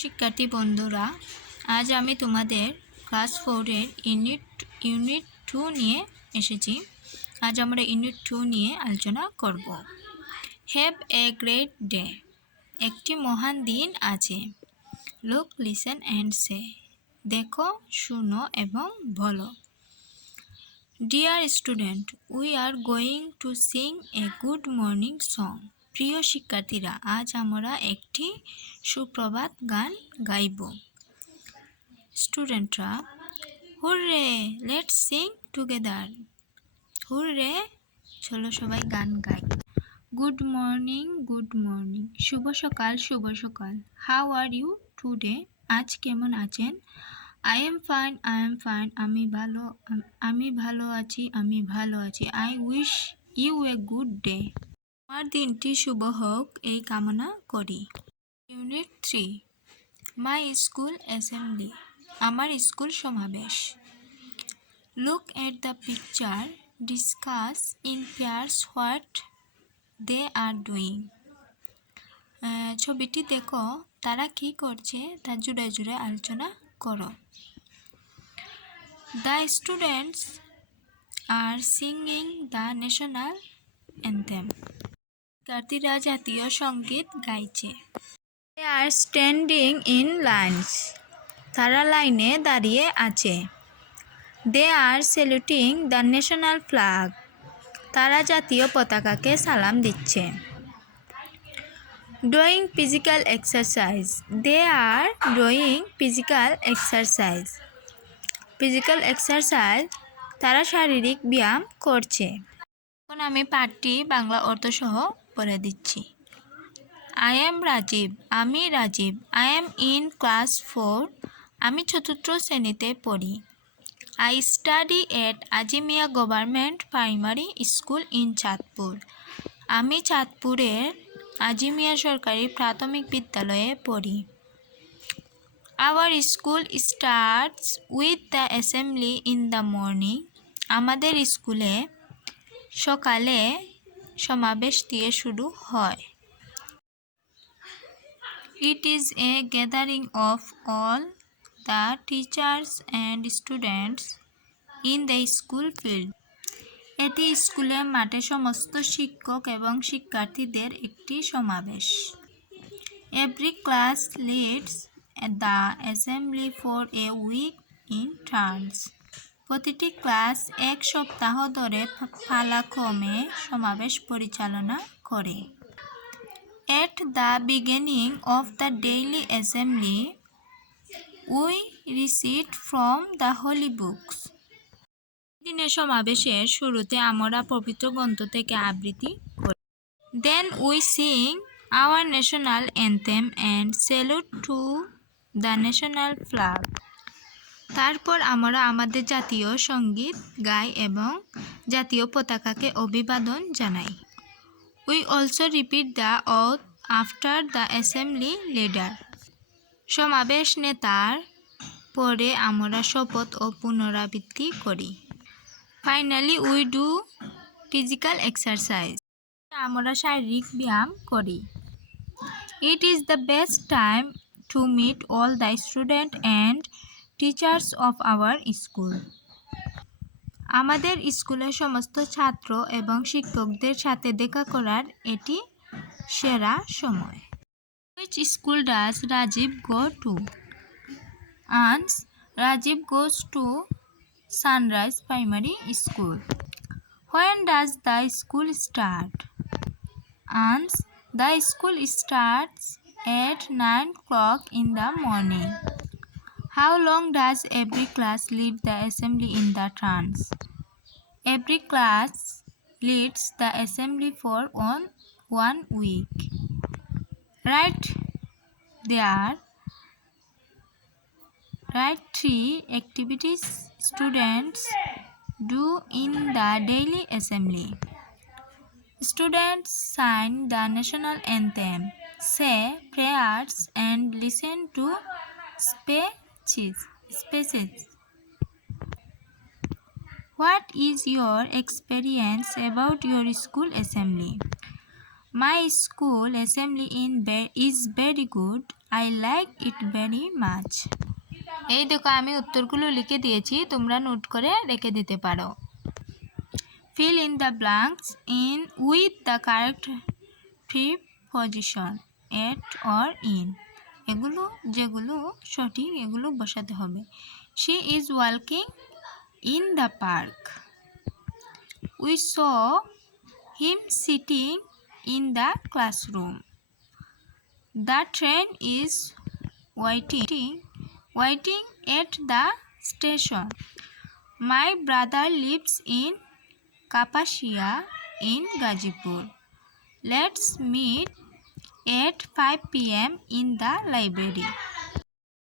শিক্ষার্থী বন্ধুরা, আজ আমি তোমাদের ক্লাস 4-এর ইউনিট 2 নিয়ে এসেছি। আজ আমরা ইউনিট 2 নিয়ে আলোচনা করব। Have a great day. একটি মহান দিন আছে। Look, listen and say. দেখো, শুনো এবং বলো। Dear student, we are going to sing a good morning song. প্রিয় শিক্ষার্থীরা, আজ আমরা একটি সুপ্রভাত গান গাইব। স্টুডেন্টরা, hurray, let's sing together. Hurray, চলো সবাই গান গাই। Good morning, good morning. শুভ সকাল, শুভ সকাল। How are you today? আজ কেমন আছেন? I am fine, I am fine. আমি ভালো আছি। I wish you a good day. আমার দিনটি শুভ হোক এই কামনা করি। Unit 3, my school assembly. আমার স্কুল সমাবেশ। Look at the picture, discuss in pairs what they are doing. ছবিটি দেখো, তারা কি করছে তা জুড়ে জুড়ে আলোচনা করো। The students are singing the national anthem. শিক্ষার্থীরা জাতীয় সঙ্গীত গাইছে। They are standing in lines. তারা লাইনে দাঁড়িয়ে আছে। They are saluting the national flag. তারা জাতীয় পতাকাকে সালাম দিচ্ছে। Doing physical exercise. They are doing physical exercise. Physical exercise, তারা শারীরিক ব্যায়াম করছে। এখন আমি পাঠটি বাংলা অর্থসহ পড়ে দিচ্ছি। I am Rajib. আমি Rajib. I am in class 4। আমি চতুর্থ শ্রেণীতে পড়ি। I study at Azimia government primary school in Chandpur. আমি চাঁদপুরের আজিমিয়া সরকারি প্রাথমিক বিদ্যালয়ে পড়ি। Our school starts with the assembly in the morning. আমাদের স্কুলে সকালে সমাবেশ দিয়ে শুরু হয়। It is a gathering of all the teachers and students in the school field. এটি স্কুলের মাঠে সমস্ত শিক্ষক এবং শিক্ষার্থীদের একটি সমাবেশ। Every class leads the assembly for a week in turns. প্রতিটি ক্লাস এক সপ্তাহ ধরে পালাক্রমে সমাবেশ পরিচালনা করে। At the beginning of the daily assembly, we recite from the holy books. দিনের সমাবেশের শুরুতে আমরা পবিত্র গ্রন্থ থেকে আবৃত্তি করি। Then we sing our national anthem and salute to the national flag. তারপর আমরা আমাদের জাতীয় সঙ্গীত গাই এবং জাতীয় পতাকাকে অভিবাদন জানাই। We also repeat the oath after the assembly leader. সমাবেশ নেতার পরে আমরা শপথ ও পুনরাবৃত্তি করি। Finally, we do physical exercise. আমরা শারীরিক ব্যায়াম করি। It is the best time to meet all the students and teachers of our school. আমাদের স্কুলের সমস্ত ছাত্র এবং শিক্ষকদের সাথে দেখা করার এটি সেরা সময়। Which school does Rajiv go to? Answer: Rajiv goes to Sunrise Primary School. When does the school start? Answer: the school starts at 9 o'clock in the morning. How long does every class lead the assembly in the turns? Every class leads the assembly for 1 week. Write 3 activities students do in the daily assembly. Students sing the national anthem, say prayers, and listen to speeches. What is your experience about your school assembly? My school assembly is very good. I like it very much. এই দেখো আমি উত্তরগুলো লিখে দিয়েছি, তোমরা note করে রেখে দিতে পারো। Fill in the blanks in with the correct preposition at or in. এগুলো যেগুলো সঠিক এগুলো বসাতে হবে। She is walking in the park. We saw him sitting in the classroom. The train is waiting at the station. My brother lives in Kapasia in Gazipur. Let's meet at 5 p.m. in the library.